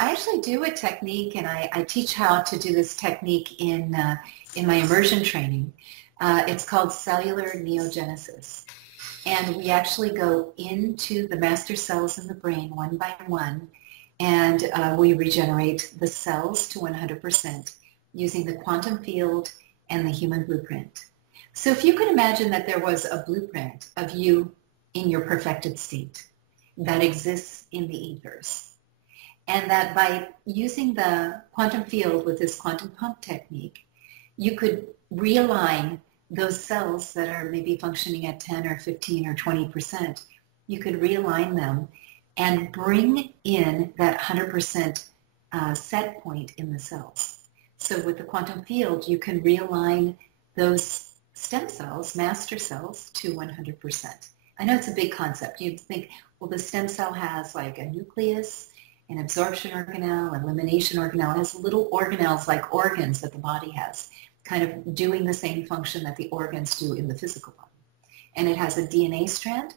I actually do a technique, and I teach how to do this technique in my immersion training. It's called cellular neogenesis. And we actually go into the master cells in the brain one by one, and we regenerate the cells to 100% using the quantum field and the human blueprint. So if you could imagine that there was a blueprint of you in your perfected state that exists in the ethers, and that by using the quantum field with this quantum pump technique, you could realign those cells that are maybe functioning at 10 or 15 or 20%, you could realign them and bring in that 100% set point in the cells. So with the quantum field, you can realign those stem cells, master cells, to 100%. I know it's a big concept. You'd think, well, the stem cell has like a nucleus, an absorption organelle, an elimination organelle. It has little organelles like organs that the body has, kind of doing the same function that the organs do in the physical body. And it has a DNA strand.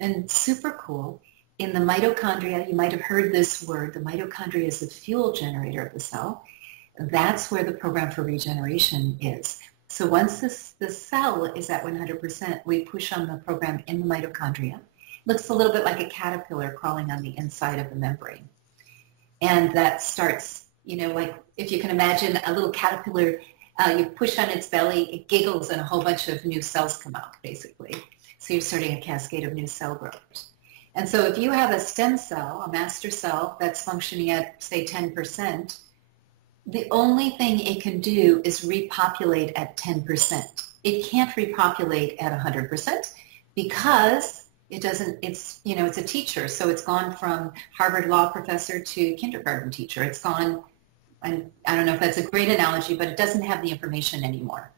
And super cool, in the mitochondria, you might have heard this word, the mitochondria is the fuel generator of the cell. That's where the program for regeneration is. So once the cell is at 100%, we push on the program in the mitochondria. Looks a little bit like a caterpillar crawling on the inside of the membrane. And that starts, like if you can imagine a little caterpillar, you push on its belly, it giggles, and a whole bunch of new cells come out, basically. So you're starting a cascade of new cell growth. And so if you have a stem cell, a master cell, that's functioning at, say, 10%, the only thing it can do is repopulate at 10%. It can't repopulate at 100% because it's a teacher. So it's gone from Harvard law professor to kindergarten teacher. It's gone, and I don't know if that's a great analogy, but it doesn't have the information anymore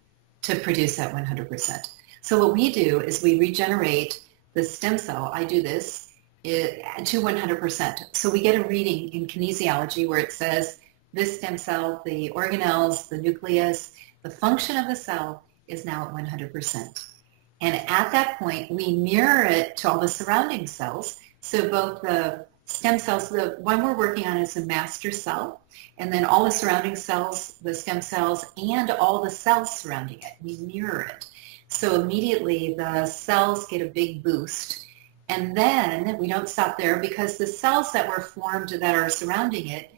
to produce at 100%. So what we do is we regenerate the stem cell. I do this to 100%. So we get a reading in kinesiology where it says this stem cell, the organelles, the nucleus, the function of the cell is now at 100%. And at that point, we mirror it to all the surrounding cells. So both the stem cells, the one we're working on is a master cell, and then all the surrounding cells, the stem cells, and all the cells surrounding it, we mirror it. So immediately the cells get a big boost. And then we don't stop there because the cells that were formed that are surrounding it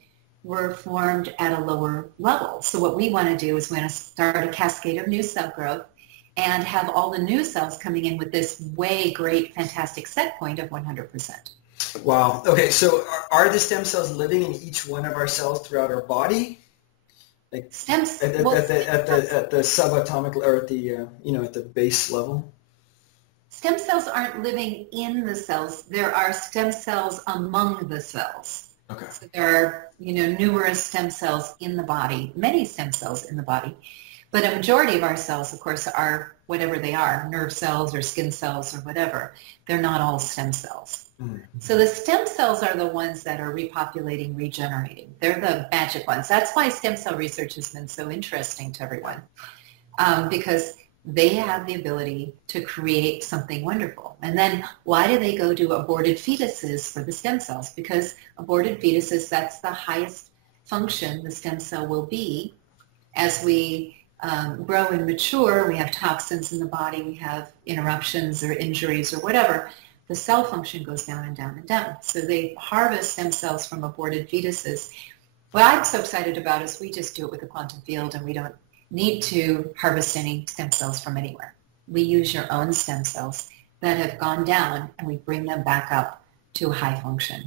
were formed at a lower level. So what we want to do is we want to start a cascade of new cell growth and have all the new cells coming in with this way great, fantastic set point of 100%. Wow. Okay, so are the stem cells living in each one of our cells throughout our body? Like Stems at the subatomic or at the at the base level? Stem cells aren't living in the cells. There are stem cells among the cells. Okay. So there are numerous stem cells in the body, many stem cells in the body. But a majority of our cells, of course, are whatever they are, nerve cells or skin cells or whatever. They're not all stem cells. Mm-hmm. So the stem cells are the ones that are repopulating, regenerating. They're the magic ones. That's why stem cell research has been so interesting to everyone, because they have the ability to create something wonderful. And then why do they go to aborted fetuses for the stem cells? Because aborted fetuses, that's the highest function the stem cell will be as we grow and mature. We have toxins in the body, we have interruptions or injuries or whatever. The cell function goes down and down and down. So they harvest stem cells from aborted fetuses. What I'm so excited about is we just do it with the quantum field, and we don't need to harvest any stem cells from anywhere. We use your own stem cells that have gone down, and we bring them back up to a high function.